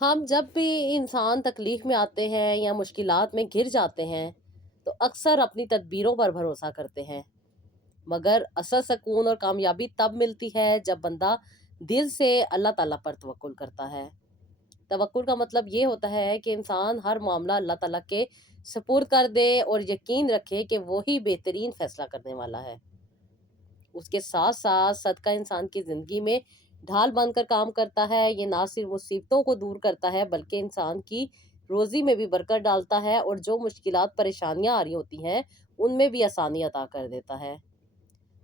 हम जब भी इंसान तकलीफ में आते हैं या मुश्किलात में घिर जाते हैं तो अक्सर अपनी तदबीरों पर भरोसा करते हैं। मगर असल सुकून और कामयाबी तब मिलती है जब बंदा दिल से अल्लाह ताला पर तवक्कुल करता है। तवक्कुल का मतलब ये होता है कि इंसान हर मामला अल्लाह ताला के सुपुर्द कर दे और यकीन रखे कि वही बेहतरीन फैसला करने वाला है। उसके साथ साथ सदका इंसान की ज़िंदगी में ढाल बनकर काम करता है। ये ना सिर्फ मुसीबतों को दूर करता है बल्कि इंसान की रोज़ी में भी बरकत डालता है और जो मुश्किलात परेशानियां आ रही होती हैं उनमें भी आसानी अता कर देता है।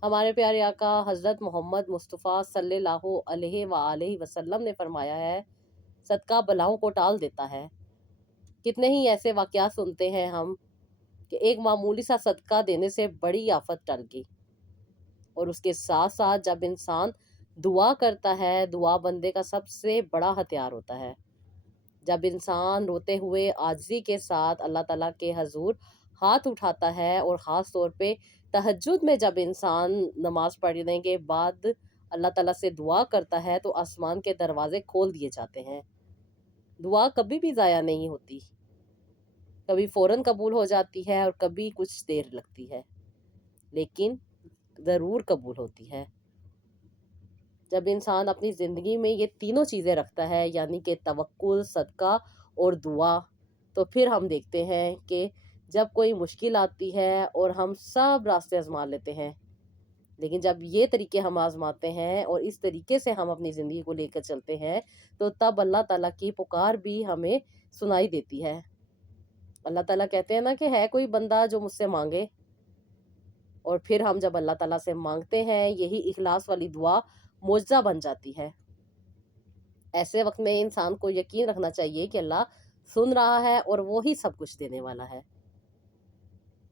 हमारे प्यारे आका हज़रत मोहम्मद मुस्तफ़ा सल्लल्लाहु अलैहि वसल्लम ने फरमाया है, सदका बलाओं को टाल देता है। कितने ही ऐसे वाक़यात सुनते हैं हम कि एक मामूली सा सदका देने से बड़ी आफत टल गई। और उसके साथ साथ जब इंसान दुआ करता है, दुआ बंदे का सबसे बड़ा हथियार होता है। जब इंसान रोते हुए आजिज़ी के साथ अल्लाह ताला के हजूर हाथ उठाता है और ख़ास तौर पे तहज्जुद में जब इंसान नमाज पढ़ने के बाद अल्लाह ताला से दुआ करता है तो आसमान के दरवाजे खोल दिए जाते हैं। दुआ कभी भी ज़ाया नहीं होती, कभी फ़ौरन कबूल हो जाती है और कभी कुछ देर लगती है, लेकिन ज़रूर कबूल होती है। जब इंसान अपनी ज़िंदगी में ये तीनों चीज़ें रखता है यानी कि तवक्कुल, सदका और दुआ, तो फिर हम देखते हैं कि जब कोई मुश्किल आती है और हम सब रास्ते आज़मा लेते हैं, लेकिन जब ये तरीके हम आज़माते हैं और इस तरीके से हम अपनी ज़िंदगी को लेकर चलते हैं, तो तब अल्लाह ताला की पुकार भी हमें सुनाई देती है। अल्लाह ताला कहते हैं ना कि है कोई बंदा जो मुझसे माँगे, और फिर हम जब अल्लाह ताला से माँगते हैं, यही इखलास वाली दुआ मुअज्जा बन जाती है। ऐसे वक़्त में इंसान को यकीन रखना चाहिए कि अल्लाह सुन रहा है और वो ही सब कुछ देने वाला है।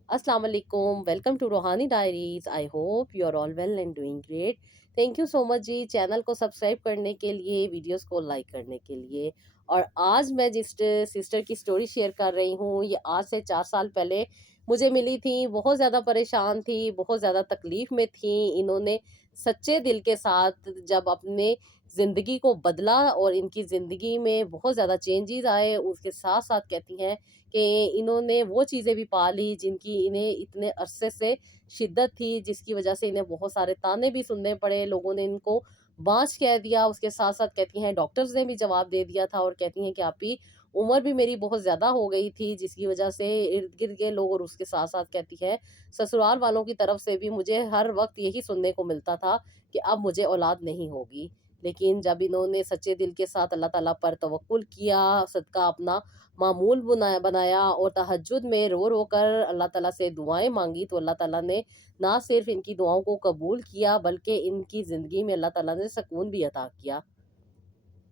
अस्सलाम वालेकुम, welcome to Roohani diaries. I hope you are all well and doing great. Thank you so much जी चैनल को सब्सक्राइब करने के लिए, वीडियोस को लाइक करने के लिए। और आज मैं जिस सिस्टर की स्टोरी शेयर कर रही हूँ, ये आज से 4 साल पहले मुझे मिली थी। बहुत ज़्यादा परेशान थी, बहुत ज़्यादा तकलीफ़ में थी। इन्होंने सच्चे दिल के साथ जब अपने ज़िंदगी को बदला और इनकी ज़िंदगी में बहुत ज़्यादा चेंजेस आए, उसके साथ-साथ कहती हैं कि इन्होंने वो चीज़ें भी पा ली जिनकी इन्हें इतने अरसे से शिद्दत थी, जिसकी वजह से इन्हें बहुत सारे ताने भी सुनने पड़े, लोगों ने इनको बाँझ कह दिया। उसके साथ-साथ कहती हैं डॉक्टर्स ने भी जवाब दे दिया था और कहती हैं कि आपकी उम्र भी मेरी बहुत ज़्यादा हो गई थी, जिसकी वजह से इर्द-गिर्द के लोग, और उसके साथ-साथ कहती है ससुराल वालों की तरफ से भी मुझे हर वक़्त यही सुनने को मिलता था कि अब मुझे औलाद नहीं होगी। लेकिन जब इन्होंने सच्चे दिल के साथ अल्लाह ताला पर तवक्कुल किया, सदका अपना मामूल बनाया और तहज्जुद में रो-रो कर अल्लाह ताला से दुआएँ माँगी, तो अल्लाह ताला ने ना सिर्फ़ इनकी दुआओं को कबूल किया बल्कि इनकी ज़िंदगी में अल्लाह ताला ने सुकून भी अता किया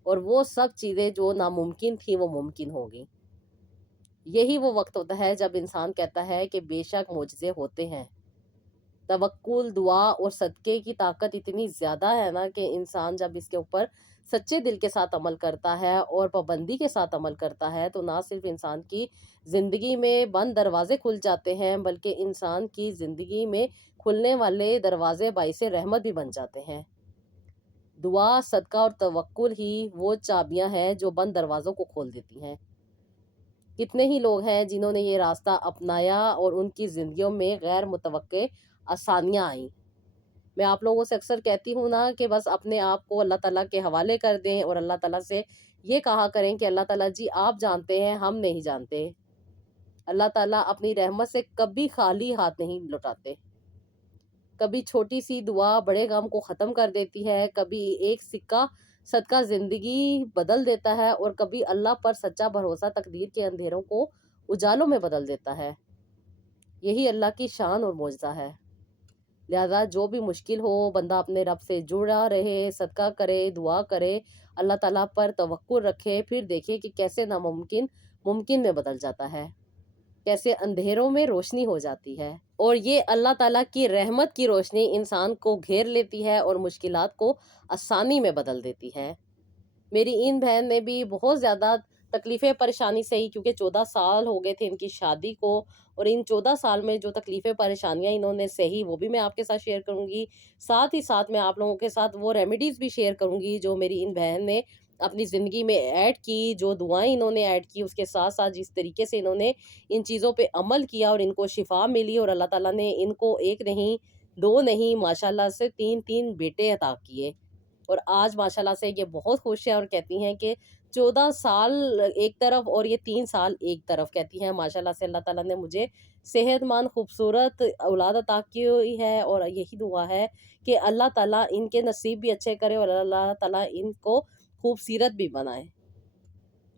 और वो सब चीज़ें जो नामुमकिन थी वो मुमकिन हो गई। यही वो वक़्त होता है जब इंसान कहता है कि बेशक मोज़ज़े होते हैं। तवक्कुल, दुआ और सदक़े की ताकत इतनी ज़्यादा है ना कि इंसान जब इसके ऊपर सच्चे दिल के साथ अमल करता है और पाबंदी के साथ अमल करता है, तो ना सिर्फ़ इंसान की ज़िंदगी में बंद दरवाज़े खुल जाते हैं, बल्कि इंसान की ज़िंदगी में खुलने वाले दरवाज़े बाइसे रहमत भी बन जाते हैं। दुआ, सदका और तवक्कुल ही वो चाबियाँ हैं जो बंद दरवाज़ों को खोल देती हैं। कितने ही लोग हैं जिन्होंने ये रास्ता अपनाया और उनकी ज़िंदगियों में गैर मुतवक्के आसानियाँ आईं। मैं आप लोगों से अक्सर कहती हूँ ना कि बस अपने आप को अल्लाह ताला के हवाले कर दें और अल्लाह ताला से ये कहा करें कि अल्लाह ताला जी आप जानते हैं, हम नहीं जानते। अल्लाह ताला अपनी रहमत से कभी खाली हाथ नहीं लौटाते। कभी छोटी सी दुआ बड़े गम को ख़त्म कर देती है, कभी एक सिक्का सदका ज़िंदगी बदल देता है और कभी अल्लाह पर सच्चा भरोसा तकदीर के अंधेरों को उजालों में बदल देता है। यही अल्लाह की शान और मौजज़ा है। लिहाजा जो भी मुश्किल हो, बंदा अपने रब से जुड़ा रहे, सदका करे, दुआ करे, अल्लाह ताला पर तवक्कुल रखे, फिर देखे कि कैसे नामुमकिन मुमकिन में बदल जाता है, कैसे अंधेरों में रोशनी हो जाती है। और ये अल्लाह ताला की रहमत की रोशनी इंसान को घेर लेती है और मुश्किलात को आसानी में बदल देती है। मेरी इन बहन ने भी बहुत ज़्यादा तकलीफ़ें परेशानी सही, क्योंकि 14 साल हो गए थे इनकी शादी को, और इन 14 साल में जो तकलीफ़ें परेशानियाँ इन्होंने सही वो भी मैं आपके साथ शेयर करूँगी। साथ ही साथ मैं आप लोगों के साथ वो रेमेडीज़ भी शेयर करूँगी जो मेरी इन बहन ने اپنی زندگی میں ایڈ کی، جو دعائیں انہوں نے ایڈ کی، اس کے ساتھ ساتھ جس طریقے سے انہوں نے ان چیزوں پہ عمل کیا اور ان کو شفا ملی، اور اللہ تعالیٰ نے ان کو ایک نہیں، دو نہیں، ماشاءاللہ سے تین تین بیٹے عطا کیے، اور آج ماشاءاللہ سے یہ بہت خوش ہیں، اور کہتی ہیں کہ 14 سال ایک طرف اور یہ 3 سال ایک طرف، کہتی ہیں ماشاءاللہ سے اللہ تعالیٰ نے مجھے صحت مند خوبصورت اولاد عطا کی ہوئی ہے، اور یہی دعا ہے کہ اللہ تعالیٰ ان کے نصیب بھی اچھے کرے اور اللہ تعالیٰ ان کو خوبصورت بھی بنائے۔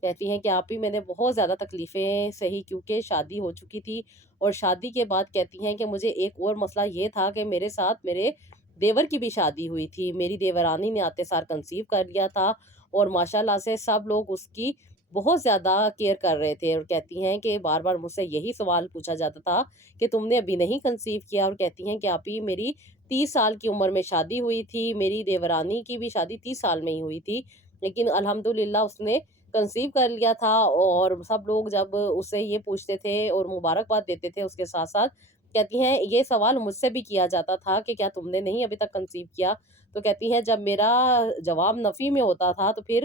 کہتی ہیں کہ آپ ہی میں نے بہت زیادہ تکلیفیں سہی، کیونکہ شادی ہو چکی تھی، اور شادی کے بعد کہتی ہیں کہ مجھے ایک اور مسئلہ یہ تھا کہ میرے ساتھ میرے دیور کی بھی شادی ہوئی تھی، میری دیورانی نے آتے سار کنسیو کر لیا تھا، اور ماشاءاللہ سے سب لوگ اس کی بہت زیادہ کیئر کر رہے تھے، اور کہتی ہیں کہ بار بار مجھ سے یہی سوال پوچھا جاتا تھا کہ تم نے ابھی نہیں کنسیو کیا، اور کہتی ہیں کہ آپ ہی میری 30 سال کی عمر میں شادی ہوئی تھی، میری دیورانی کی بھی شادی 30 سال میں ہی ہوئی تھی، لیکن الحمدللہ اس نے کنسیو کر لیا تھا، اور سب لوگ جب اس سے یہ پوچھتے تھے اور مبارکباد دیتے تھے اس کے ساتھ ساتھ، کہتی ہیں یہ سوال مجھ سے بھی کیا جاتا تھا کہ کیا تم نے نہیں ابھی تک کنسیو کیا، تو کہتی ہیں جب میرا جواب نفی میں ہوتا تھا تو پھر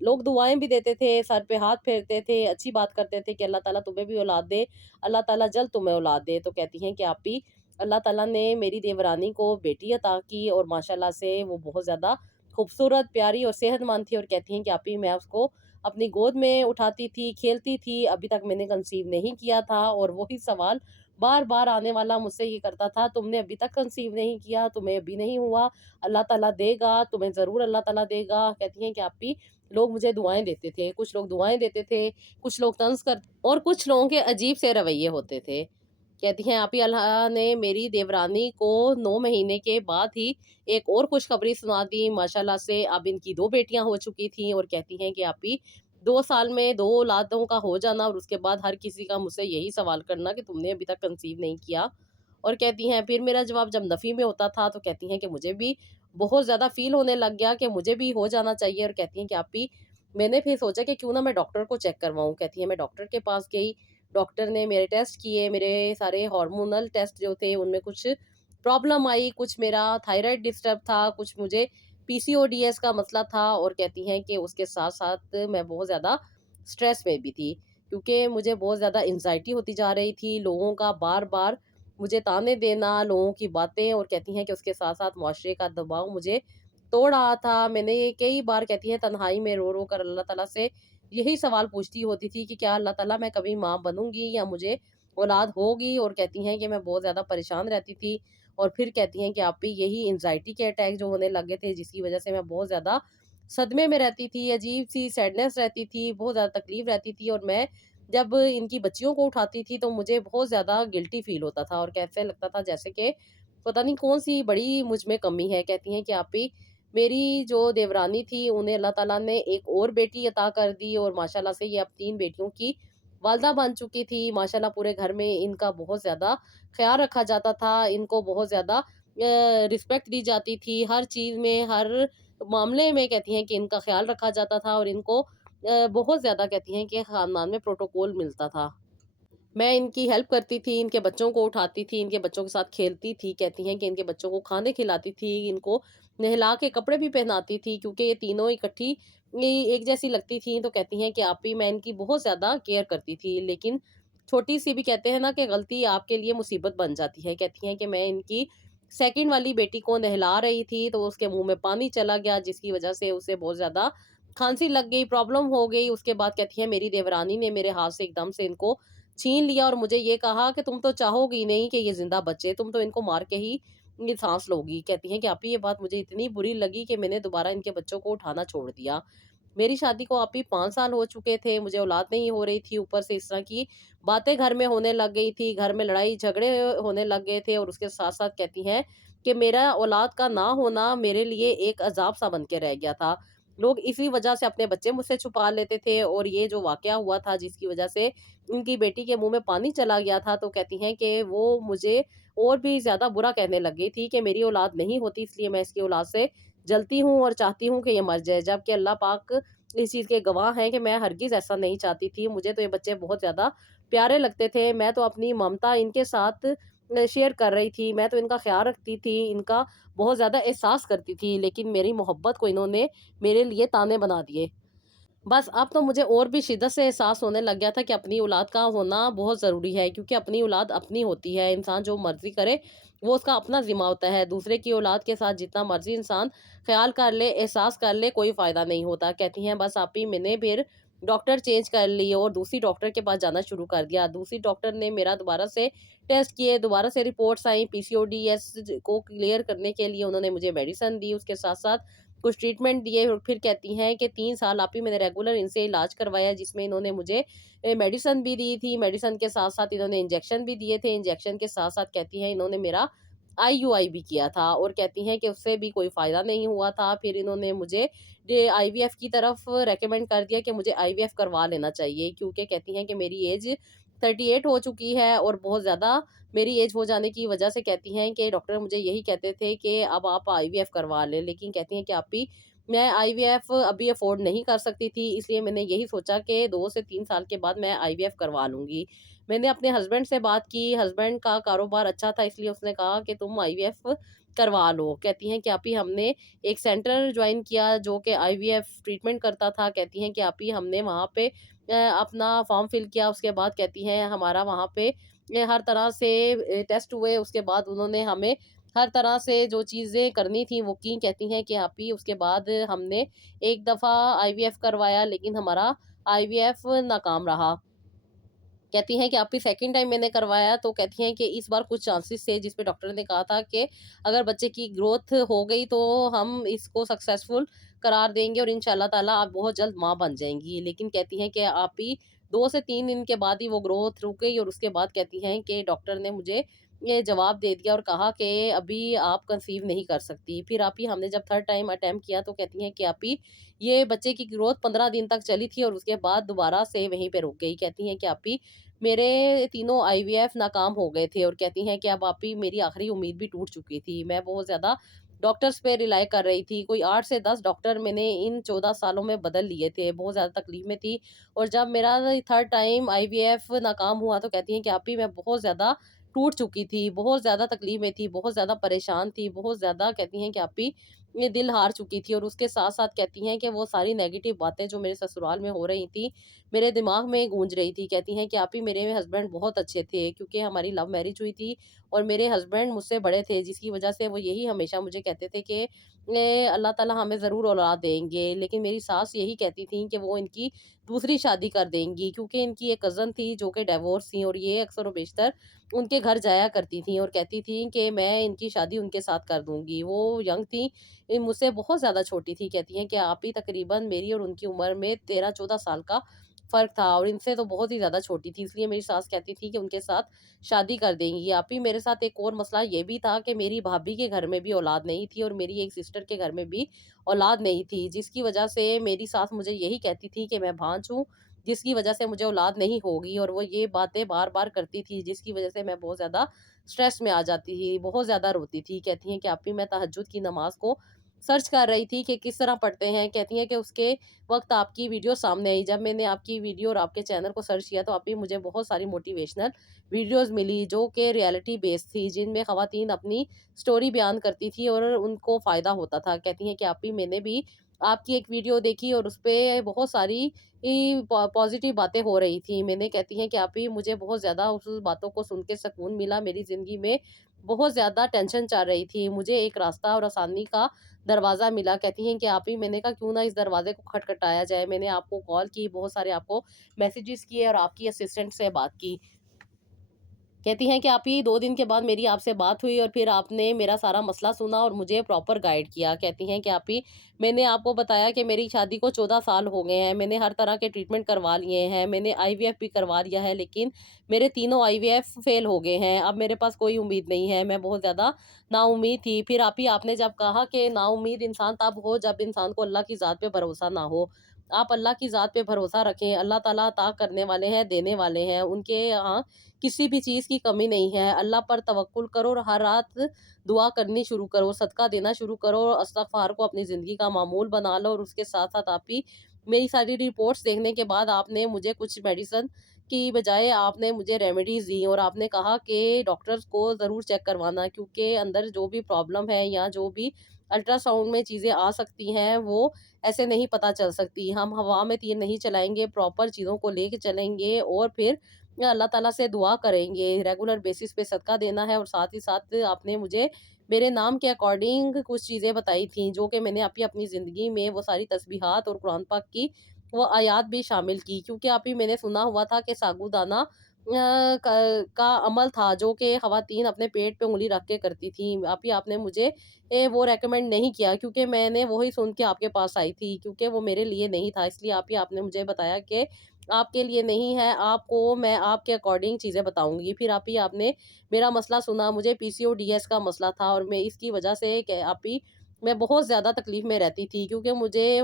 لوگ دعائیں بھی دیتے تھے، سر پہ ہاتھ پھیرتے تھے، اچھی بات کرتے تھے کہ اللہ تعالیٰ تمہیں بھی اولاد دے، اللہ تعالیٰ جلد تمہیں اولاد دے، تو کہتی ہیں کہ آپ بھی اللہ تعالیٰ نے میری دیورانی کو بیٹی عطا کی، اور ماشاءاللہ سے وہ بہت زیادہ خوبصورت، پیاری اور صحت مند تھی، اور کہتی ہیں کہ آپ ہی میں اس کو اپنی گود میں اٹھاتی تھی، کھیلتی تھی، ابھی تک میں نے کنسیو نہیں کیا تھا، اور وہی سوال بار بار آنے والا مجھ سے یہ کرتا تھا، تم نے ابھی تک کنسیو نہیں کیا، تمہیں ابھی نہیں ہوا، اللہ تعالیٰ دے گا تمہیں، ضرور اللہ تعالیٰ دے گا۔ کہتی ہیں کہ آپ بھی لوگ مجھے دعائیں دیتے تھے، کچھ لوگ دعائیں دیتے تھے، کچھ لوگ طنز کرتے، اور کچھ لوگوں کے عجیب سے رویے ہوتے تھے۔ کہتی ہیں آپ ہی اللہ نے میری دیورانی کو 9 مہینے کے بعد ہی ایک اور خوشخبری سنا دی، ماشاءاللہ سے اب ان کی 2 بیٹیاں ہو چکی تھیں، اور کہتی ہیں کہ آپ ہی 2 سال میں 2 اولادوں کا ہو جانا، اور اس کے بعد ہر کسی کا مجھ سے یہی سوال کرنا کہ تم نے ابھی تک کنسیو نہیں کیا، اور کہتی ہیں پھر میرا جواب جب نفی میں ہوتا تھا تو کہتی ہیں کہ مجھے بھی بہت زیادہ فیل ہونے لگ گیا کہ مجھے بھی ہو جانا چاہیے، اور کہتی ہیں کہ آپ بھی میں نے پھر سوچا کہ کیوں نہ میں ڈاکٹر کو چیک کرواؤں، کہتی ہیں میں ڈاکٹر کے پاس گئی، ڈاکٹر نے میرے ٹیسٹ کیے، میرے سارے ہارمونل ٹیسٹ جو تھے ان میں کچھ پرابلم آئی، کچھ میرا تھائرائیڈ ڈسٹرب تھا، کچھ مجھے پی سی او ڈی ایس کا مسئلہ تھا، اور کہتی ہیں کہ اس کے ساتھ ساتھ میں بہت زیادہ سٹریس میں بھی تھی، کیونکہ مجھے بہت زیادہ انزائٹی ہوتی جا رہی تھی، لوگوں کا بار بار مجھے تانے دینا، لوگوں کی باتیں، اور کہتی ہیں کہ اس کے ساتھ ساتھ معاشرے کا دباؤ مجھے توڑ رہا تھا۔ میں نے کئی بار کہتی ہیں تنہائی میں رو رو کر اللہ تعالیٰ سے یہی سوال پوچھتی ہوتی تھی کہ کیا اللہ تعالیٰ میں کبھی ماں بنوں گی یا مجھے اولاد ہوگی، اور کہتی ہیں کہ میں بہت زیادہ پریشان رہتی تھی، اور پھر کہتی ہیں کہ آپ بھی یہی انزائٹی کے اٹیک جو ہونے لگے تھے جس کی وجہ سے میں بہت زیادہ صدمے میں رہتی تھی، عجیب سی سیڈنس رہتی تھی، بہت زیادہ تکلیف رہتی تھی، اور میں جب ان کی بچیوں کو اٹھاتی تھی تو مجھے بہت زیادہ گلٹی فیل ہوتا تھا، اور کیسے لگتا تھا جیسے کہ پتہ نہیں کون سی بڑی مجھ میں کمی ہے۔ کہتی ہیں کہ آپ بھی میری جو دیورانی تھی انہیں اللہ تعالیٰ نے ایک اور بیٹی عطا کر دی، اور ماشاءاللہ سے یہ اب 3 بیٹیوں کی والدہ بن چکی تھی، ماشاءاللہ پورے گھر میں ان کا بہت زیادہ خیال رکھا جاتا تھا، ان کو بہت زیادہ رسپیکٹ دی جاتی تھی، ہر چیز میں، ہر معاملے میں کہتی ہیں کہ ان کا خیال رکھا جاتا تھا، اور ان کو بہت زیادہ کہتی ہیں کہ خاندان میں پروٹوکول ملتا تھا۔ میں ان کی ہیلپ کرتی تھی، ان کے بچوں کو اٹھاتی تھی، ان کے بچوں کے ساتھ کھیلتی تھی، کہتی ہیں کہ ان کے بچوں کو کھانے کھلاتی تھی، ان کو نہلا کے کپڑے بھی پہناتی تھی، کیونکہ یہ تینوں اکٹھی ایک جیسی لگتی تھیں، تو کہتی ہیں کہ آپ ہی میں ان کی بہت زیادہ کیئر کرتی تھی، لیکن چھوٹی سی بھی کہتے ہیں نا کہ غلطی آپ کے لیے مصیبت بن جاتی ہے۔ کہتی ہیں کہ میں ان کی سیکنڈ والی بیٹی کو نہلا رہی تھی تو اس کے منہ میں پانی چلا گیا، جس کی وجہ سے اسے بہت زیادہ کھانسی لگ گئی، پرابلم ہو گئی، اس کے بعد کہتی ہیں میری دیورانی نے میرے ہاتھ سے ایک دم سے ان کو چھین لیا، اور مجھے یہ کہا کہ تم تو چاہو گی نہیں کہ یہ زندہ بچے، تم تو ان کو مار کے ہی یہ سانس لوگی۔ کہتی ہیں کہ آپ ہی یہ بات مجھے اتنی بری لگی کہ میں نے دوبارہ ان کے بچوں کو اٹھانا چھوڑ دیا۔ میری شادی کو آپ ہی 5 سال ہو چکے تھے، مجھے اولاد نہیں ہو رہی تھی، اوپر سے اس طرح کی باتیں گھر میں ہونے لگ گئی تھی، گھر میں لڑائی جھگڑے ہونے لگ گئے تھے، اور اس کے ساتھ ساتھ کہتی ہیں کہ میرا اولاد کا نہ ہونا میرے لیے ایک عذاب سا بن کے رہ گیا تھا، لوگ اسی وجہ سے اپنے بچے مجھ سے چھپا لیتے تھے، اور یہ جو واقعہ ہوا تھا جس کی وجہ سے ان کی بیٹی کے منہ میں پانی چلا گیا تھا، تو کہتی ہیں کہ وہ مجھے اور بھی زیادہ برا کہنے لگ گئی تھی کہ میری اولاد نہیں ہوتی، اس لیے میں اس کی اولاد سے جلتی ہوں اور چاہتی ہوں کہ یہ مر جائے، جبکہ اللہ پاک اس چیز کے گواہ ہیں کہ میں ہرگز ایسا نہیں چاہتی تھی، مجھے تو یہ بچے بہت زیادہ پیارے لگتے تھے، میں تو اپنی ممتا ان کے ساتھ शेयर कर रही थी, मैं तो इनका ख़्याल रखती थी, इनका बहुत ज़्यादा एहसास करती थी, लेकिन मेरी मोहब्बत को इन्होंने मेरे लिए ताने बना दिए। बस अब तो मुझे और भी शिद्दत से एहसास होने लग गया था कि अपनी औलाद का होना बहुत ज़रूरी है, क्योंकि अपनी औलाद अपनी होती है, इंसान जो मर्ज़ी करे वो उसका अपना ज़िम्मा होता है। दूसरे की औलाद के साथ जितना मर्ज़ी इंसान ख़्याल कर ले, एहसास कर ले, कोई फ़ायदा नहीं होता। कहती हैं बस आप ही, मैंने फिर डॉक्टर चेंज कर ली और दूसरी डॉक्टर के पास जाना शुरू कर दिया। दूसरी डॉक्टर ने मेरा दोबारा से टेस्ट किए, दोबारा से रिपोर्ट्स आई, पीसीओडीएस को क्लियर करने के लिए उन्होंने मुझे मेडिसिन दी, उसके साथ-साथ कुछ ट्रीटमेंट दिए और फिर कहती हैं कि 3 साल आप ही मैंने रेगुलर इनसे इलाज करवाया, जिसमें इन्होंने मुझे मेडिसिन भी दी थी, मेडिसिन के साथ-साथ इन्होंने इंजेक्शन भी दिए थे, इंजेक्शन के साथ-साथ कहती हैं इन्होंने मेरा आईयूआई भी किया था और कहती हैं कि उससे भी कोई फ़ायदा नहीं हुआ था। फिर इन्होंने मुझे आईवीएफ की तरफ रेकमेंड कर दिया कि मुझे आईवीएफ करवा लेना चाहिए, क्योंकि कहती हैं कि मेरी एज 38 हो चुकी है और बहुत ज़्यादा मेरी एज हो जाने की वजह से कहती हैं कि डॉक्टर मुझे यही कहते थे कि अब आप आईवीएफ करवा लें, लेकिन कहती हैं कि आप ही, मैं आईवीएफ अभी अफोर्ड नहीं कर सकती थी, इसलिए मैंने यही सोचा कि 2 से 3 साल के बाद मैं आईवीएफ करवा लूँगी। मैंने अपने हस्बैंड से बात की, हस्बैंड का कारोबार अच्छा था, इसलिए उसने कहा कि तुम आईवीएफ करवा लो। कहती हैं कि आप ही, हमने एक सेंटर जॉइन किया जो कि आईवीएफ ट्रीटमेंट करता था। कहती हैं कि आप ही, हमने वहाँ पे अपना फॉर्म फिल किया, उसके बाद कहती हैं हमारा वहाँ पे हर तरह से टेस्ट हुए, उसके बाद उन्होंने हमें हर तरह से जो चीज़ें करनी थी वो की। कहती हैं कि आप ही, उसके बाद हमने एक दफ़ा आईवीएफ करवाया, लेकिन हमारा आईवीएफ नाकाम रहा। कहती हैं कि आप ही, सेकंड टाइम मैंने करवाया तो कहती हैं कि इस बार कुछ चांसेस थे, जिसपे डॉक्टर ने कहा था कि अगर बच्चे की ग्रोथ हो गई तो हम इसको सक्सेसफुल करार देंगे और इंशाल्लाह ताला आप बहुत जल्द माँ बन जाएँगी। लेकिन कहती हैं कि आप ही, 2 से 3 दिन के बाद ही वो ग्रोथ रुक गई और उसके बाद कहती हैं कि डॉक्टर ने मुझे ये जवाब दे दिया और कहा कि अभी आप कंसीव नहीं कर सकती। फिर आप ही, हमने जब थर्ड टाइम अटेम्प्ट किया तो कहती हैं कि आप ही, ये बच्चे की ग्रोथ 15 दिन तक चली थी और उसके बाद दोबारा से वहीं पे रुक गई। कहती हैं कि आप ही, मेरे तीनों आईवीएफ नाकाम हो गए थे और कहती हैं कि अब आप ही, मेरी आखिरी उम्मीद भी टूट चुकी थी। मैं बहुत ज़्यादा डॉक्टर्स पे रिलाय कर रही थी। कोई 8 से 10 डॉक्टर मैंने इन 14 सालों में बदल लिए थे। बहुत ज़्यादा तकलीफ में थी और जब मेरा थर्ड टाइम आईवीएफ नाकाम हुआ तो कहती हैं कि आप ही, मैं बहुत ज़्यादा टूट चुकी थी, बहुत ज़्यादा तकलीफ में थी, बहुत ज़्यादा परेशान थी, बहुत ज़्यादा कहती हैं कि आप ही, ये दिल हार चुकी थी और उसके साथ-साथ कहती हैं कि वो सारी नेगेटिव बातें जो मेरे ससुराल में हो रही थी, मेरे दिमाग में गूंज रही थी। कहती हैं कि आप ही, मेरे हस्बैंड बहुत अच्छे थे, क्योंकि हमारी लव मैरिज हुई थी और मेरे हस्बैंड मुझसे बड़े थे, जिसकी वजह से वो यही हमेशा मुझे कहते थे कि अल्लाह ताला हमें ज़रूर औलाद देंगे। लेकिन मेरी सास यही कहती थी कि वो इनकी दूसरी शादी कर देंगी, क्योंकि इनकी एक कज़न थी जो कि डिवोर्स थी और ये अक्सर व बेशतर उनके घर जाया करती थी और कहती थी कि मैं इनकी शादी उनके साथ कर दूंगी। वो यंग थी, मुझसे बहुत ज़्यादा छोटी थी। कहती हैं कि आप ही, तकरीबन मेरी और उनकी उम्र में 13-14 साल का फ़र्क था और इनसे तो बहुत ही ज़्यादा छोटी थी, इसलिए मेरी सास कहती थी कि उनके साथ शादी कर देंगी। आप ही, मेरे साथ एक और मसला ये भी था कि मेरी भाभी के घर में भी औलाद नहीं थी और मेरी एक सिस्टर के घर में भी औलाद नहीं थी, जिसकी वजह से मेरी सास मुझे यही कहती थी कि मैं भांज हूँ, जिसकी वजह से मुझे औलाद नहीं होगी और वो ये बातें बार-बार करती थी, जिसकी वजह से मैं बहुत ज़्यादा स्ट्रेस में आ जाती थी, बहुत ज़्यादा रोती थी। कहती हैं कि आप ही, मैं तहज्जुद की नमाज़ को सर्च कर रही थी कि किस तरह पढ़ते हैं। कहती हैं कि उसके वक़्त आपकी वीडियो सामने आई। जब मैंने आपकी वीडियो और आपके चैनल को सर्च किया तो आप ही, मुझे बहुत सारी मोटिवेशनल वीडियोज़ मिली जो कि रियलिटी बेस्ड थी, जिनमें ख़वातीन अपनी स्टोरी बयान करती थी और उनको फ़ायदा होता था। कहती हैं कि आप ही, मैंने भी आपकी एक वीडियो देखी और उसपे बहुत सारी पॉज़िटिव बातें हो रही थी। मैंने कहती हैं कि आप ही, मुझे बहुत ज़्यादा उस बातों को सुन के सुकून मिला। मेरी ज़िंदगी में बहुत ज़्यादा टेंशन चल रही थी। मुझे एक रास्ता और आसानी का दरवाज़ा मिला। कहती हैं कि आप ही, मैंने कहा क्यों ना इस दरवाज़े को खटखटाया जाए। मैंने आपको कॉल की, बहुत सारे आपको मैसेजेस किए और आपकी असिस्टेंट से बात की। कहती हैं कि आप ही, 2 दिन के बाद मेरी आपसे बात हुई और फिर आपने मेरा सारा मसला सुना और मुझे प्रॉपर गाइड किया। कहती हैं कि आप ही, मैंने आपको बताया कि मेरी शादी को 14 साल हो गए हैं, मैंने हर तरह के ट्रीटमेंट करवा लिए हैं, मैंने आईवीएफ भी करवा लिया है, लेकिन मेरे तीनों आईवीएफ फेल हो गए हैं। अब मेरे पास कोई उम्मीद नहीं है, मैं बहुत ज़्यादा नाउम्मीद थी। फिर आप ही, आपने जब कहा कि नाउम्मीद इंसान तब हो जब इंसान को अल्लाह की ज़ात पे भरोसा ना हो। आप अल्लाह की ज़ात पे भरोसा रखें, अल्लाह ताला अता करने वाले हैं, देने वाले हैं, उनके यहाँ किसी भी चीज़ की कमी नहीं है। अल्लाह पर तवक्कुल करो और हर रात दुआ करनी शुरू करो, सदका देना शुरू करो और इस्तिग़फ़ार को अपनी ज़िंदगी का मामूल बना लो और उसके साथ-साथ आप ही, मेरी सारी रिपोर्ट्स देखने के बाद आपने मुझे कुछ मेडिसिन کی بجائے آپ نے مجھے ریمیڈیز دی اور آپ نے کہا کہ ڈاکٹرز کو ضرور چیک کروانا، کیونکہ اندر جو بھی پرابلم ہے یا جو بھی الٹرا ساؤنڈ میں چیزیں آ سکتی ہیں وہ ایسے نہیں پتہ چل سکتی۔ ہم ہوا میں تیر نہیں چلائیں گے، پراپر چیزوں کو لے کے چلیں گے اور پھر اللہ تعالیٰ سے دعا کریں گے، ریگولر بیسس پہ صدقہ دینا ہے۔ اور ساتھ ہی ساتھ آپ نے مجھے میرے نام کے اکارڈنگ کچھ چیزیں بتائی تھیں جو کہ میں نے اپنی زندگی میں وہ ساری تسبیحات اور قرآن پاک کی وہ آیات بھی شامل کی، کیونکہ میں نے سنا ہوا تھا کہ ساگو دانہ کا عمل تھا جو کہ خواتین اپنے پیٹ پہ انگلی رکھ کے کرتی تھیں۔ آپ نے مجھے وہ ریکمینڈ نہیں کیا، کیونکہ میں نے وہی سن کے آپ کے پاس آئی تھی، کیونکہ وہ میرے لیے نہیں تھا، اس لیے آپ نے مجھے بتایا کہ آپ کے لیے نہیں ہے، آپ کو میں آپ کے اکارڈنگ چیزیں بتاؤں گی۔ پھر آپ نے میرا مسئلہ سنا، مجھے PCODS کا مسئلہ تھا اور میں اس کی وجہ سے کہ میں بہت زیادہ تکلیف میں رہتی تھی، کیونکہ مجھے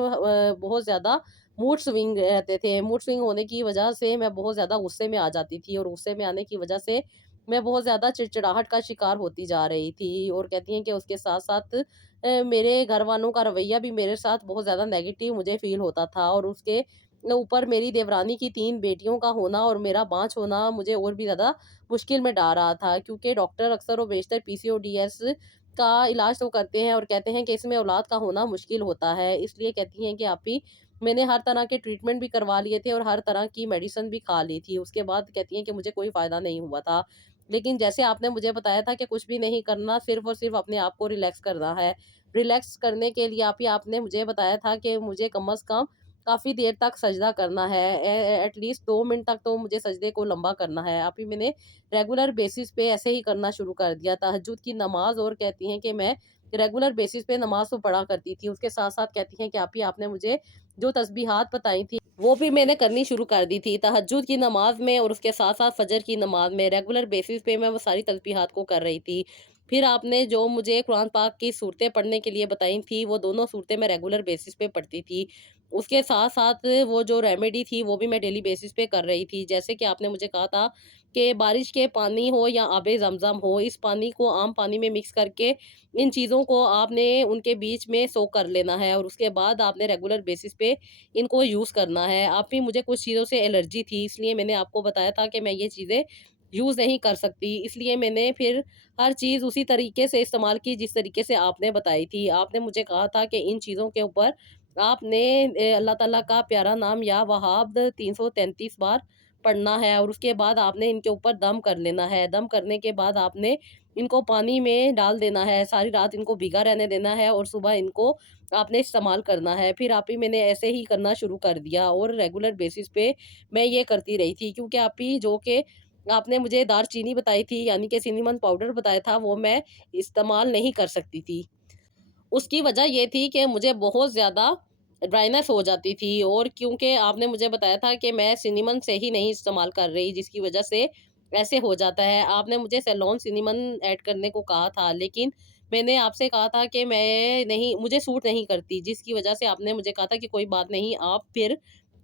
بہت زیادہ موڈ سوئنگ رہتے تھے۔ موڈ سوئنگ ہونے کی وجہ سے میں بہت زیادہ غصے میں آ جاتی تھی، اور غصے میں آنے کی وجہ سے میں بہت زیادہ چڑچڑاہٹ کا شکار ہوتی جا رہی تھی۔ اور کہتی ہیں کہ اس کے ساتھ ساتھ میرے گھر والوں کا رویہ بھی میرے ساتھ بہت زیادہ نیگیٹو مجھے فیل ہوتا تھا، اور اس کے اوپر میری دیورانی کی 3 بیٹیوں کا ہونا اور میرا بانجھ ہونا مجھے اور بھی زیادہ مشکل میں ڈال رہا تھا، کیونکہ ڈاکٹر اکثر و بیشتر PCODS کا علاج تو کرتے ہیں اور کہتے ہیں کہ اس میں اولاد کا ہونا مشکل ہوتا ہے۔ اس لیے کہتی ہیں کہ میں نے ہر طرح کے ٹریٹمنٹ بھی کروا لیے تھے اور ہر طرح کی میڈیسن بھی کھا لی تھی، اس کے بعد کہتی ہیں کہ مجھے کوئی فائدہ نہیں ہوا تھا۔ لیکن جیسے آپ نے مجھے بتایا تھا کہ کچھ بھی نہیں کرنا، صرف اور صرف اپنے آپ کو ریلیکس کرنا ہے۔ ریلیکس کرنے کے لیے آپ نے مجھے بتایا تھا کہ مجھے کم از کم کافی دیر تک سجدہ کرنا ہے، ایٹ لیسٹ 2 منٹ تک تو مجھے سجدے کو لمبا کرنا ہے۔ میں نے ریگولر بیسس پہ ایسے ہی کرنا شروع کر دیا، تہجد کی نماز، اور کہتی ہیں کہ میں ریگولر بیسس پہ نماز تو پڑھا کرتی تھی، اس کے ساتھ ساتھ کہتی ہیں کہ آپ نے مجھے جو تسبیحات بتائی تھی وہ بھی میں نے کرنی شروع کر دی تھی تہجد کی نماز میں، اور اس کے ساتھ ساتھ فجر کی نماز میں ریگولر بیسس پہ میں وہ ساری تسبیحات کو کر رہی تھی۔ پھر آپ نے جو مجھے قرآن پاک کی صورتیں پڑھنے کے لیے بتائی تھی وہ دونوں صورتیں میں ریگولر بیسس پہ پڑھتی تھی۔ اس کے ساتھ ساتھ وہ جو ریمیڈی تھی وہ بھی میں ڈیلی بیسس پہ کر رہی تھی، جیسے کہ آپ نے مجھے کہا تھا کہ بارش کے پانی ہو یا آب زمزم ہو، اس پانی کو عام پانی میں مکس کر کے ان چیزوں کو آپ نے ان کے بیچ میں سوک کر لینا ہے، اور اس کے بعد آپ نے ریگولر بیسس پہ ان کو یوز کرنا ہے۔ مجھے کچھ چیزوں سے الرجی تھی، اس لیے میں نے آپ کو بتایا تھا کہ میں یہ چیزیں یوز نہیں کر سکتی، اس لیے میں نے پھر ہر چیز اسی طریقے سے استعمال کی جس طریقے سے آپ نے بتائی تھی۔ آپ نے مجھے کہا تھا کہ ان چیزوں کے اوپر آپ نے اللہ تعالیٰ کا پیارا نام یا وہاب 333 بار پڑھنا ہے، اور اس کے بعد آپ نے ان کے اوپر دم کر لینا ہے۔ دم کرنے کے بعد آپ نے ان کو پانی میں ڈال دینا ہے، ساری رات ان کو بھیگا رہنے دینا ہے، اور صبح ان کو آپ نے استعمال کرنا ہے۔ پھر میں نے ایسے ہی کرنا شروع کر دیا، اور ریگولر بیسس پہ میں یہ کرتی رہی تھی، کیونکہ جو کہ آپ نے مجھے دار چینی بتائی تھی، یعنی کہ سینیمن پاؤڈر بتایا تھا، وہ میں استعمال نہیں کر سکتی تھی۔ اس کی وجہ یہ تھی کہ مجھے بہت زیادہ ڈرائنس ہو جاتی تھی، اور کیونکہ آپ نے مجھے بتایا تھا کہ میں سینیمن سے ہی نہیں استعمال کر رہی، جس کی وجہ سے ایسے ہو جاتا ہے۔ آپ نے مجھے سیلون سینیمن ایڈ کرنے کو کہا تھا، لیکن میں نے آپ سے کہا تھا کہ مجھے سوٹ نہیں کرتی، جس کی وجہ سے آپ نے مجھے کہا تھا کہ کوئی بات نہیں، آپ پھر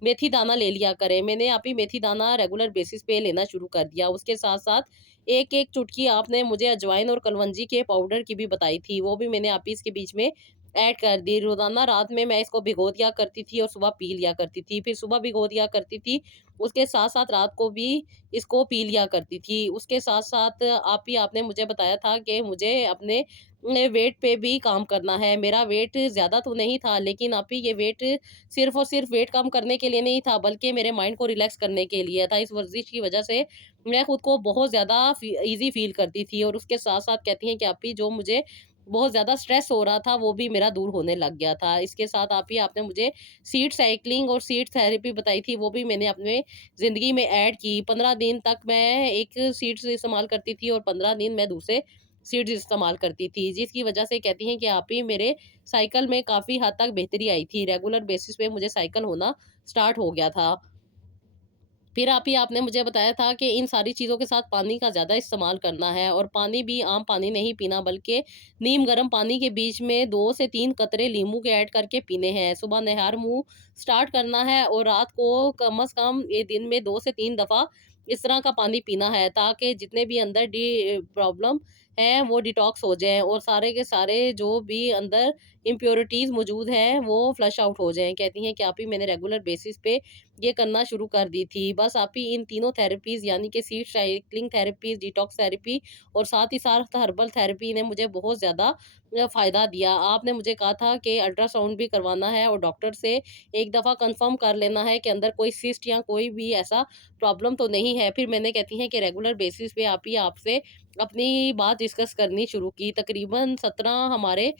میتھی دانہ لے لیا کریں۔ میں نے میتھی دانہ ریگولر بیسس پہ لینا شروع کر دیا۔ اس کے ساتھ ساتھ ایک چٹکی آپ نے مجھے اجوائن اور کلونجی کے پاؤڈر کی بھی بتائی تھی، وہ بھی میں نے اس کے بیچ میں ایڈ کر دی۔ روزانہ رات میں اس کو بھگو دیا کرتی تھی اور صبح پی لیا کرتی تھی، پھر صبح بھگو دیا کرتی تھی، اس کے ساتھ ساتھ رات کو بھی اس کو پی لیا کرتی تھی۔ اس کے ساتھ ساتھ آپ نے مجھے بتایا تھا کہ مجھے اپنے ویٹ پہ بھی کام کرنا ہے۔ میرا ویٹ زیادہ تو نہیں تھا، لیکن یہ ویٹ صرف اور صرف ویٹ کم کرنے کے لیے نہیں تھا، بلکہ میرے مائنڈ کو ریلیکس کرنے کے لیے تھا۔ اس ورزش کی وجہ سے میں خود کو بہت زیادہ ایزی فیل کرتی تھی، اور اس کے ساتھ ساتھ کہتی ہیں کہ جو مجھے بہت زیادہ سٹریس ہو رہا تھا وہ بھی میرا دور ہونے لگ گیا تھا۔ اس کے ساتھ آپ نے مجھے سیڈ سائیکلنگ اور سیڈ تھیراپی بتائی تھی، وہ بھی میں نے اپنے زندگی میں ایڈ کی۔ 15 دن تک میں ایک سیڈز استعمال کرتی تھی اور 15 دن میں دوسرے سیڈز استعمال کرتی تھی، جس کی وجہ سے کہتی ہیں کہ میرے سائیکل میں کافی حد تک بہتری آئی تھی۔ ریگولر بیسس پہ مجھے سائیکل ہونا سٹارٹ ہو گیا تھا۔ پھر آپ نے مجھے بتایا تھا کہ ان ساری چیزوں کے ساتھ پانی کا زیادہ استعمال کرنا ہے، اور پانی بھی عام پانی نہیں پینا، بلکہ نیم گرم پانی کے بیچ میں 2 سے 3 قطرے لیموں کے ایڈ کر کے پینے ہیں۔ صبح نہار منہ سٹارٹ کرنا ہے، اور رات کو کم از کم دن میں 2 سے 3 دفعہ इस तरह का पानी पीना है, ताकि जितने भी अंदर प्रॉब्लम हैं वो डिटॉक्स हो जाएँ और सारे के सारे जो भी अंदर इम्प्योरिटीज़ मौजूद हैं वो फ्लश आउट हो जाएँ। कहती हैं कि आप ही मैंने रेगुलर बेसिस पे ये करना शुरू कर दी थी। बस आप ही इन तीनों थेरेपीज़ यानी कि seed cycling therapy, detox therapy और साथ ही साथ हर्बल थेरेपी ने मुझे बहुत ज़्यादा फ़ायदा दिया। आपने मुझे कहा था कि अल्ट्रासाउंड भी करवाना है और डॉक्टर से एक दफ़ा कंफर्म कर लेना है कि अंदर कोई सिस्ट या कोई भी ऐसा प्रॉब्लम तो नहीं है। फिर मैंने कहती हैं कि रेगुलर बेसिस पे आप ही आपसे अपनी बात डिस्कस करनी शुरू की। तकरीबन 17 हमारे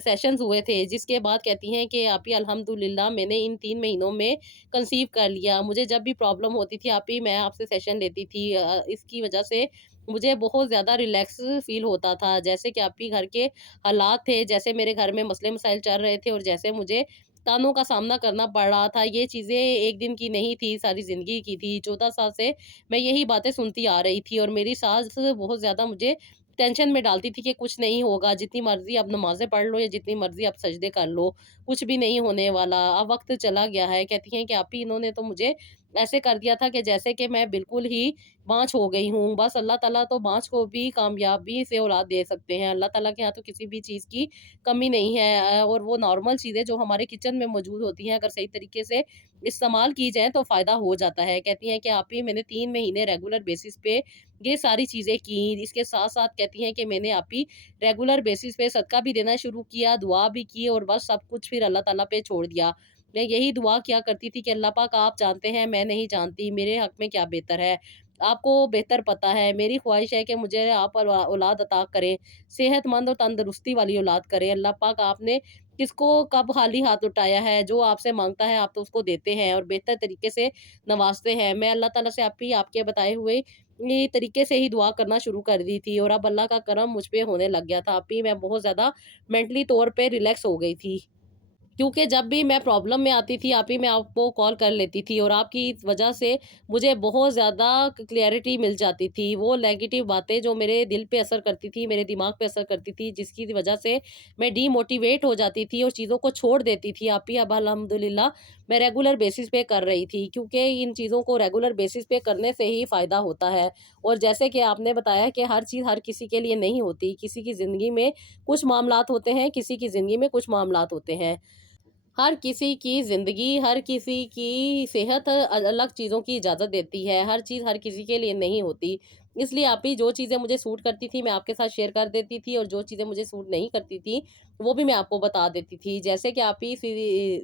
सेशंस हुए थे, जिसके बाद कहती हैं कि आप ही अल्हम्दुलिल्लाह मैंने इन 3 महीनों में कंसीव कर लिया। मुझे जब भी प्रॉब्लम होती थी आप ही मैं आपसे सेशन लेती थी। इसकी वजह से मुझे बहुत ज़्यादा रिलैक्स फ़ील होता था। जैसे कि आप ही घर के हालात थे, जैसे मेरे घर में मसले-मसाइल चल रहे थे और जैसे मुझे तानों का सामना करना पड़ रहा था। ये चीज़ें एक दिन की नहीं थी, सारी ज़िंदगी की थी। 14 साल से मैं यही बातें सुनती आ रही थी और मेरी सास बहुत ज़्यादा मुझे टेंशन में डालती थी कि कुछ नहीं होगा, जितनी मर्ज़ी आप नमाज़ें पढ़ लो या जितनी मर्ज़ी आप सजदे कर लो, कुछ भी नहीं होने वाला। अब वक़्त चला गया है। कहती हैं कि आप ही इन्होंने तो मुझे ऐसे कर दिया था कि जैसे कि मैं बिल्कुल ही बाँझ हो गई हूँ। बस अल्लाह ताला तो बाँझ को भी कामयाबी से औलाद दे सकते हैं। अल्लाह ताला के यहाँ तो किसी भी चीज़ की कमी नहीं है। और वो नॉर्मल चीज़ें जो हमारे किचन में मौजूद होती हैं, अगर सही तरीके से इस्तेमाल की जाएँ तो फ़ायदा हो जाता है। कहती हैं कि आप ही मैंने 3 महीने रेगुलर बेसिस पे ये सारी चीज़ें की। इसके साथ-साथ कहती हैं कि मैंने आप ही रेगुलर बेसिस पे सदका भी देना शुरू किया, दुआ भी की और बस सब कुछ फिर अल्लाह ताला पे छोड़ दिया। मैं यही दुआ किया करती थी कि अल्लाह पाक आप जानते हैं, मैं नहीं जानती, मेरे हक़ में क्या बेहतर है। आपको बेहतर पता है। मेरी ख़्वाहिश है कि मुझे आप औलाद अता करें, सेहतमंद और तंदुरुस्ती वाली औलाद करें। अल्लाह पाक आपने किसको कब खाली हाथ उठाया है, जो आपसे माँगता है आप तो उसको देते हैं और बेहतर तरीके से नवाज़ते हैं। मैं अल्लाह ताला से आप ही आपके बताए हुए ये तरीके से ही दुआ करना शुरू कर दी थी और अब अल्लाह का करम मुझ पे होने लग गया था। आप ही मैं बहुत ज़्यादा मेंटली तौर पे रिलैक्स हो गई थी। क्योंकि जब भी मैं प्रॉब्लम में आती थी, आप ही मैं आपको कॉल कर लेती थी और आपकी वजह से मुझे बहुत ज़्यादा क्लैरिटी मिल जाती थी। वो नेगेटिव बातें जो मेरे दिल पे असर करती थी, मेरे दिमाग पे असर करती थी, जिसकी वजह से मैं डीमोटिवेट हो जाती थी और चीज़ों को छोड़ देती थी। आप ही अब अल्हम्दुलिल्लाह मैं रेगुलर बेसिस पे कर रही थी, क्योंकि इन चीज़ों को रेगुलर बेसिस पे करने से ही फ़ायदा होता है। और जैसे कि आपने बताया कि हर चीज़ हर किसी के लिए नहीं होती। किसी की ज़िंदगी में कुछ मामलात होते हैं, किसी की ज़िंदगी में कुछ मामलात होते हैं। हर किसी की ज़िंदगी, हर किसी की सेहत अलग चीज़ों की इजाज़त देती है, हर चीज़ हर किसी के लिए नहीं होती। इसलिए आप ही जो चीज़ें मुझे सूट करती थी, मैं आपके साथ शेयर कर देती थी और जो चीज़ें मुझे सूट नहीं करती थी, वो भी मैं आपको बता देती थी। जैसे कि आप ही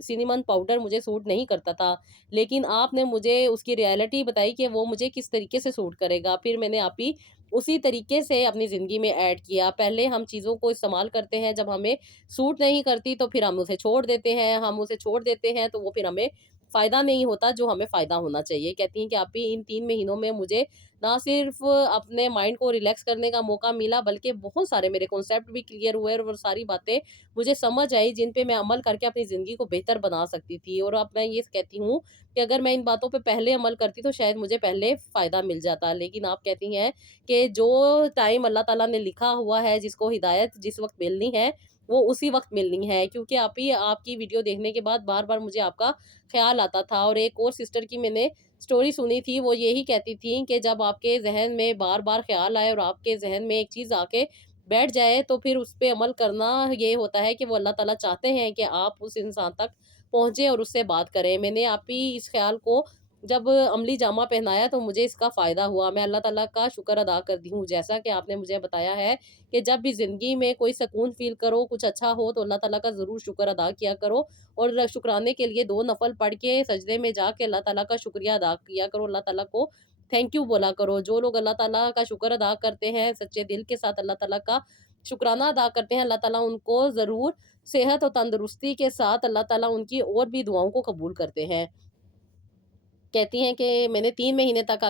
सिनेमन पाउडर मुझे सूट नहीं करता था, लेकिन आपने मुझे उसकी रियलिटी बताई कि वो मुझे किस तरीके से सूट करेगा। फिर मैंने आप ही उसी तरीके से अपनी ज़िंदगी में ऐड किया। पहले हम चीज़ों को इस्तेमाल करते हैं, जब हमें सूट नहीं करती तो फिर हम उसे छोड़ देते हैं, हम उसे छोड़ देते हैं तो वो फिर हमें फ़ायदा नहीं होता जो हमें फ़ायदा होना चाहिए। कहती हैं कि आप ही इन 3 महीनों में मुझे ना सिर्फ़ अपने माइंड को रिलैक्स करने का मौका मिला, बल्कि बहुत सारे मेरे कॉन्सेप्ट भी क्लियर हुए और वो सारी बातें मुझे समझ आई, जिन पे मैं अमल करके अपनी ज़िंदगी को बेहतर बना सकती थी। और अब मैं ये कहती हूँ कि अगर मैं इन बातों पे पहले अमल करती तो शायद मुझे पहले फ़ायदा मिल जाता। लेकिन आप कहती हैं कि जो टाइम अल्लाह ताला ने लिखा हुआ है, जिसको हिदायत जिस वक़्त मिलनी है, वो उसी वक़्त मिलनी है। क्योंकि आप ही आपकी वीडियो देखने के बाद बार-बार मुझे आपका ख़्याल आता था। और एक और सिस्टर की मैंने स्टोरी सुनी थी, वो यही कहती थी कि जब आपके ज़हन में बार-बार ख़्याल आए और आपके ज़हन में एक चीज़ आके बैठ जाए, तो फिर उस पे अमल करना ये होता है कि वो अल्लाह ताला चाहते हैं कि आप उस इंसान तक पहुँचे और उससे बात करें। मैंने आप ही इस ख़्याल को जब अमली जामा पहनाया तो मुझे इसका फ़ायदा हुआ। मैं अल्लाह ताला का शुक्र अदा करती हूँ। जैसा कि आपने मुझे बताया है कि जब भी ज़िंदगी में कोई सुकून फ़ील करो, कुछ अच्छा हो तो अल्लाह ताला का ज़रूर शुक्र अदा किया करो और शुक्राने के लिए 2 नफ़ल पढ़ के सजदे में जाके अल्लाह ताला का शुक्रिया अदा किया करो। अल्लाह ताला को थैंक यू बोला करो। जो लोग अल्लाह ताला का शुक्र अदा करते हैं, सच्चे दिल के साथ अल्लाह ताला का शुक्राना अदा करते हैं, अल्लाह ताला उनको ज़रूर सेहत और तंदुरुस्ती के साथ अल्लाह ताला उनकी और भी दुआओं को कबूल करते हैं। कहती हैं कि मैंने 3 महीने तक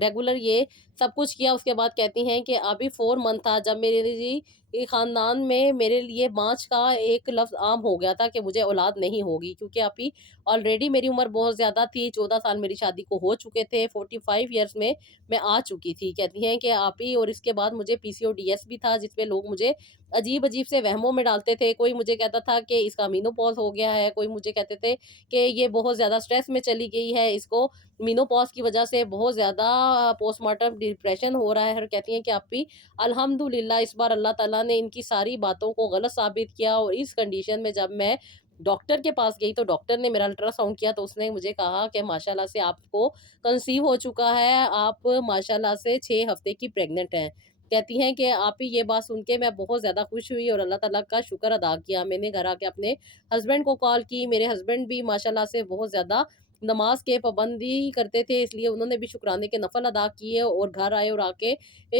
रेगुलर ये सब कुछ किया। उसके बाद कहती हैं कि अभी 4 मंथ था जब मेरी خاندان میں میرے لیے بانجھ کا ایک لفظ عام ہو گیا تھا کہ مجھے اولاد نہیں ہوگی، کیونکہ آپی آلریڈی میری عمر بہت زیادہ تھی، 14 سال میری شادی کو ہو چکے تھے، 45 ایئرس میں آ چکی تھی۔ کہتی ہیں کہ آپی، اور اس کے بعد مجھے PCODS بھی تھا، جس پہ لوگ مجھے عجیب عجیب سے وہموں میں ڈالتے تھے۔ کوئی مجھے کہتا تھا کہ اس کا مینوپاز ہو گیا ہے، کوئی مجھے کہتے تھے کہ یہ بہت زیادہ سٹریس میں چلی گئی ہے، اس کو مینوپاز کی وجہ سے بہت زیادہ پوسٹ مارٹم ڈپریشن ہو رہا ہے۔ اور کہتی ہیں کہ آپی الحمدللہ اس بار اللہ تعالیٰ نے ان کی ساری باتوں کو غلط ثابت کیا، اور اس کنڈیشن میں جب میں ڈاکٹر کے پاس گئی تو ڈاکٹر نے میرا الٹرا ساؤنڈ کیا تو اس نے مجھے کہا کہ ماشاءاللہ سے آپ کو کنسیو ہو چکا ہے، آپ ماشاءاللہ سے 6 ہفتے کی پریگننٹ ہیں۔ کہتی ہیں کہ آپ ہی یہ بات سن کے میں بہت زیادہ خوش ہوئی اور اللہ تعالیٰ کا شکر ادا کیا۔ میں نے گھر آ کے اپنے ہسبینڈ کو کال کی، میرے ہسبینڈ بھی ماشاءاللہ سے بہت زیادہ نماز کے پابندی کرتے تھے، اس لیے انہوں نے بھی شکرانے کے نفل ادا کیے اور گھر آئے اور آ کے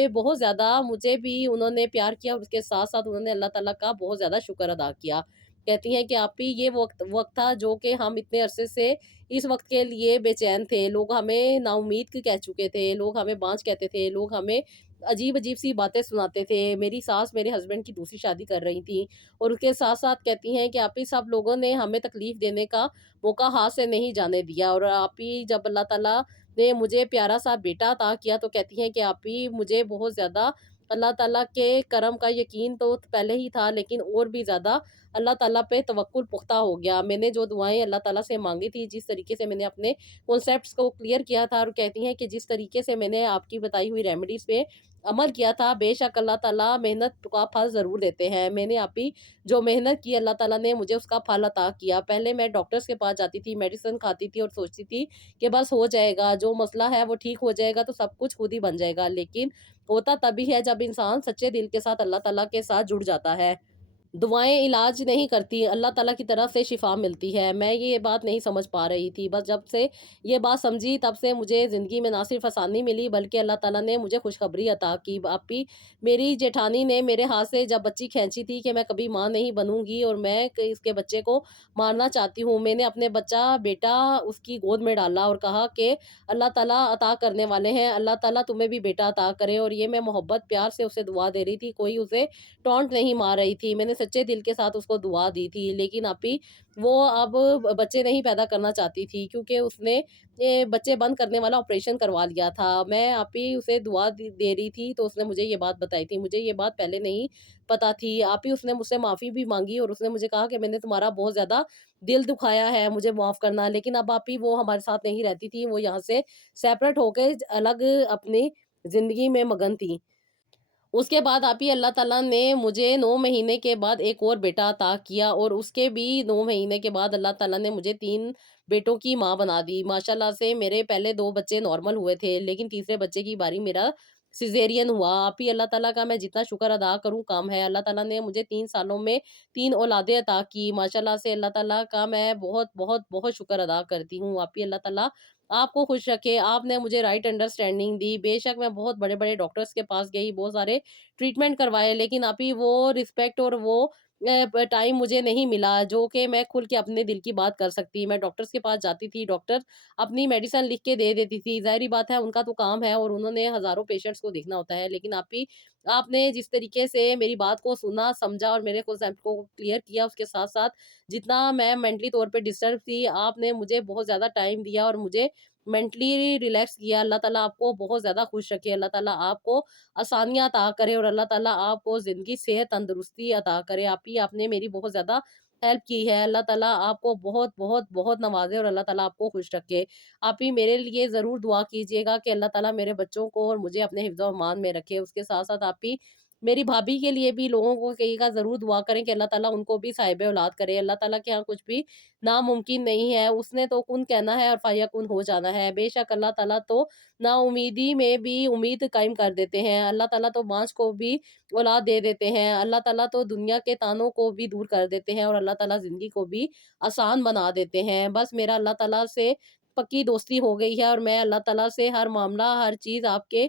بہت زیادہ مجھے بھی انہوں نے پیار کیا، اور اس کے ساتھ ساتھ انہوں نے اللہ تعالیٰ کا بہت زیادہ شکر ادا کیا۔ کہتی ہیں کہ آپ ہی یہ وقت تھا جو کہ ہم اتنے عرصے سے اس وقت کے لیے بے چین تھے، لوگ ہمیں نا امید کہہ چکے تھے، لوگ ہمیں بانجھ کہتے تھے، لوگ ہمیں عجیب عجیب سی باتیں سناتے تھے۔ میری ساس میرے ہسبینڈ کی دوسری شادی کر رہی تھی، اور اس کے ساتھ ساتھ کہتی ہیں کہ آپ ہی سب لوگوں نے ہمیں تکلیف دینے کا موقع ہاتھ سے نہیں جانے دیا، اور آپ ہی جب اللہ تعالیٰ نے مجھے پیارا سا بیٹا عطا کیا تو کہتی ہیں کہ آپ ہی مجھے بہت زیادہ اللہ تعالیٰ کے کرم کا یقین تو پہلے ہی تھا، لیکن اور بھی زیادہ اللہ تعالیٰ پہ توکل پختہ ہو گیا۔ میں نے جو دعائیں اللہ تعالیٰ سے مانگی تھی، جس طریقے سے میں نے اپنے کنسیپٹس کو کلیئر کیا تھا، اور کہتی ہیں کہ جس طریقے سے میں نے آپ کی بتائی ہوئی ریمیڈیز پہ عمل کیا تھا، بے شک اللہ تعالیٰ محنت کا پھل ضرور دیتے ہیں۔ میں نے آپ ہی جو محنت کی، اللہ تعالیٰ نے مجھے اس کا پھل عطا کیا۔ پہلے میں ڈاکٹرز کے پاس جاتی تھی، میڈیسن کھاتی تھی اور سوچتی تھی کہ بس ہو جائے گا، جو مسئلہ ہے وہ ٹھیک ہو جائے گا تو سب کچھ خود ہی بن جائے گا، لیکن ہوتا تبھی ہے جب انسان سچے دل کے ساتھ اللہ تعالیٰ کے ساتھ جڑ جاتا ہے۔ دعائیں علاج نہیں کرتی، اللہ تعالیٰ کی طرف سے شفا ملتی ہے۔ میں یہ بات نہیں سمجھ پا رہی تھی، بس جب سے یہ بات سمجھی تب سے مجھے زندگی میں نہ صرف آسانی ملی بلکہ اللہ تعالیٰ نے مجھے خوشخبری عطا کی۔ آپی میری جیٹھانی نے میرے ہاتھ سے جب بچی کھینچی تھی کہ میں کبھی ماں نہیں بنوں گی اور میں اس کے بچے کو مارنا چاہتی ہوں، میں نے اپنے بیٹا اس کی گود میں ڈالا اور کہا کہ اللہ تعالیٰ عطا کرنے والے ہیں، اللہ تعالیٰ تمہیں بھی بیٹا عطا کرے۔ اور یہ میں محبت پیار سے اسے دعا دے رہی تھی، کوئی اسے ٹونٹ نہیں مار رہی تھی، میں نے سچے دل کے ساتھ اس کو دعا دی تھی۔ لیکن آپی وہ اب بچے نہیں پیدا کرنا چاہتی تھی، کیونکہ اس نے بچے بند کرنے والا آپریشن کروا لیا تھا۔ میں آپی اسے دعا دے رہی تھی تو اس نے مجھے یہ بات بتائی تھی، مجھے یہ بات پہلے نہیں پتا تھی۔ آپی اس نے مجھ سے معافی بھی مانگی اور اس نے مجھے کہا کہ میں نے تمہارا بہت زیادہ دل دکھایا ہے، مجھے معاف کرنا۔ لیکن اب آپی وہ ہمارے ساتھ نہیں رہتی تھی، وہ یہاں سے سیپریٹ ہو کے الگ اپنی زندگی میں مگن تھی۔ اس کے بعد آپ ہی اللہ تعالیٰ نے مجھے 9 مہینے کے بعد ایک اور بیٹا عطا کیا، اور اس کے بھی 9 مہینے کے بعد اللہ تعالیٰ نے مجھے 3 بیٹوں کی ماں بنا دی۔ ماشاءاللہ سے میرے پہلے 2 بچے نارمل ہوئے تھے، لیکن تیسرے بچے کی باری میرا سیزیرین ہوا۔ آپ ہی اللہ تعالیٰ کا میں جتنا شکر ادا کروں کم ہے۔ اللہ تعالیٰ نے مجھے 3 سالوں میں 3 اولادیں عطا کی۔ ماشاءاللہ سے اللہ تعالیٰ کا میں بہت بہت بہت شکر ادا کرتی ہوں۔ آپ ہی اللہ تعالیٰ آپ کو خوش رکھے، آپ نے مجھے رائٹ انڈرسٹینڈنگ دی۔ بے شک میں بہت بڑے بڑے ڈاکٹرز کے پاس گئی، بہت سارے ٹریٹمنٹ کروائے، لیکن ابھی وہ رسپیکٹ اور وہ ٹائم مجھے نہیں ملا جو کہ میں کھل کے اپنے دل کی بات کر سکتی۔ میں ڈاکٹرز کے پاس جاتی تھی، ڈاکٹر اپنی میڈیسن لکھ کے دے دیتی تھی، ظاہری بات ہے ان کا تو کام ہے اور انہوں نے ہزاروں پیشنٹس کو دیکھنا ہوتا ہے، لیکن آپ نے جس طریقے سے میری بات کو سنا سمجھا اور میرے کنسیپٹ کو کلیئر کیا، اس کے ساتھ ساتھ جتنا میں مینٹلی طور پہ ڈسٹرب تھی، آپ نے مجھے بہت زیادہ ٹائم دیا اور مجھے مینٹلی ریلیکس کیا۔ اللہ تعالیٰ آپ کو بہت زیادہ خوش رکھے، اللہ تعالیٰ آپ کو آسانیاں عطا کرے اور اللہ تعالیٰ آپ کو زندگی صحت تندرستی عطا کرے۔ آپ نے میری بہت زیادہ ہیلپ کی ہے، اللہ تعالیٰ آپ کو بہت بہت بہت نوازے اور اللہ تعالیٰ آپ کو خوش رکھے۔ آپ ہی میرے لیے ضرور دعا کیجیے گا کہ اللہ تعالیٰ میرے بچوں کو اور مجھے اپنے حفظ و امان میں رکھے۔ اس کے ساتھ ساتھ آپ ہی میری بھابھی کے لیے بھی لوگوں کو کہیے گا ضرور دعا کریں کہ اللہ تعالیٰ ان کو بھی صاحب اولاد کرے۔ اللہ تعالیٰ کے ہاں کچھ بھی ناممکن نہیں ہے، اس نے تو کن کہنا ہے اور فیکون ہو جانا ہے۔ بے شک اللہ تعالیٰ تو نا امیدی میں بھی امید قائم کر دیتے ہیں، اللہ تعالیٰ تو بانجھ کو بھی اولاد دے دیتے ہیں، اللہ تعالیٰ تو دنیا کے تانوں کو بھی دور کر دیتے ہیں اور اللہ تعالیٰ زندگی کو بھی آسان بنا دیتے ہیں۔ بس میرا اللہ تعالیٰ سے پکی دوستی ہو گئی ہے اور میں اللہ تعالیٰ سے ہر معاملہ ہر چیز آپ کے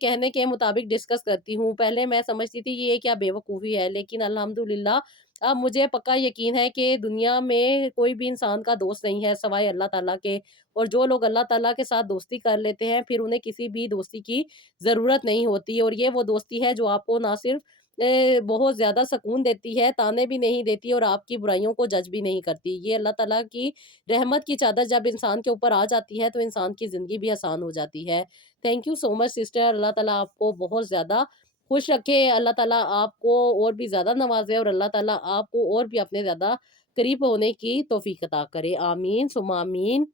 کہنے کے مطابق ڈسکس کرتی ہوں۔ پہلے میں سمجھتی تھی یہ کیا بے وقوفی ہے، لیکن الحمدللہ اب مجھے پکا یقین ہے کہ دنیا میں کوئی بھی انسان کا دوست نہیں ہے سوائے اللہ تعالیٰ کے، اور جو لوگ اللہ تعالیٰ کے ساتھ دوستی کر لیتے ہیں پھر انہیں کسی بھی دوستی کی ضرورت نہیں ہوتی، اور یہ وہ دوستی ہے جو آپ کو نہ صرف बहुत ज़्यादा सुकून देती है, ताने भी नहीं देती और आपकी बुराइयों को जज भी नहीं करती। ये अल्लाह ताला की रहमत की चादर जब इंसान के ऊपर आ जाती है, तो इंसान की ज़िंदगी भी आसान हो जाती है। Thank you so much sister, अल्लाह ताला आपको बहुत ज़्यादा खुश रखे, अल्लाह ताला आपको और भी ज़्यादा नवाज़े और अल्लाह ताला आपको और भी अपने ज़्यादा करीब होने की तौफ़ीक अता करे। आमीन सुम्मा आमीन।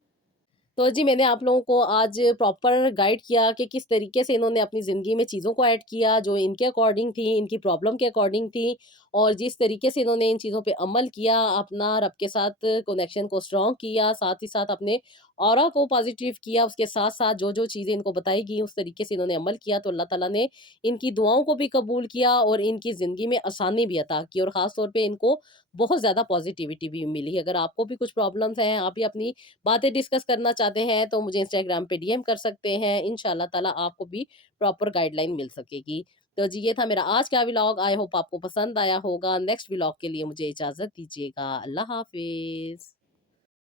तो जी, मैंने आप लोगों को आज प्रॉपर गाइड किया कि किस तरीके से इन्होंने अपनी ज़िंदगी में चीज़ों को ऐड किया, जो इनके अकॉर्डिंग थी, इनकी प्रॉब्लम के अकॉर्डिंग थी, और जिस तरीके से इन्होंने इन चीज़ों पे अमल किया, अपना रब के साथ कनेक्शन को स्ट्रॉन्ग किया, साथ ही साथ अपने ऑरा को पॉज़िटिव किया, उसके साथ-साथ जो-जो चीज़ें इनको बताई गई, उस तरीके से इन्होंने अमल किया, तो अल्लाह ताला ने इनकी दुआओं को भी कबूल किया और इनकी ज़िंदगी में आसानी भी अता की, और ख़ास तौर पे इनको बहुत ज़्यादा पॉज़िटिविटी भी मिली। अगर आपको भी कुछ प्रॉब्लम्स हैं, आप भी अपनी बातें डिस्कस करना चाहते हैं, तो मुझे इंस्टाग्राम पे डीएम कर सकते हैं। इंशाल्लाह ताला आपको भी प्रॉपर गाइडलाइन मिल सकेगी। तो जी, ये था मेरा आज का व्लॉग। आई होप आपको पसंद आया होगा। नेक्स्ट व्लॉग के लिए मुझे इजाज़त दीजिएगा। अल्लाह हाफ़िज़।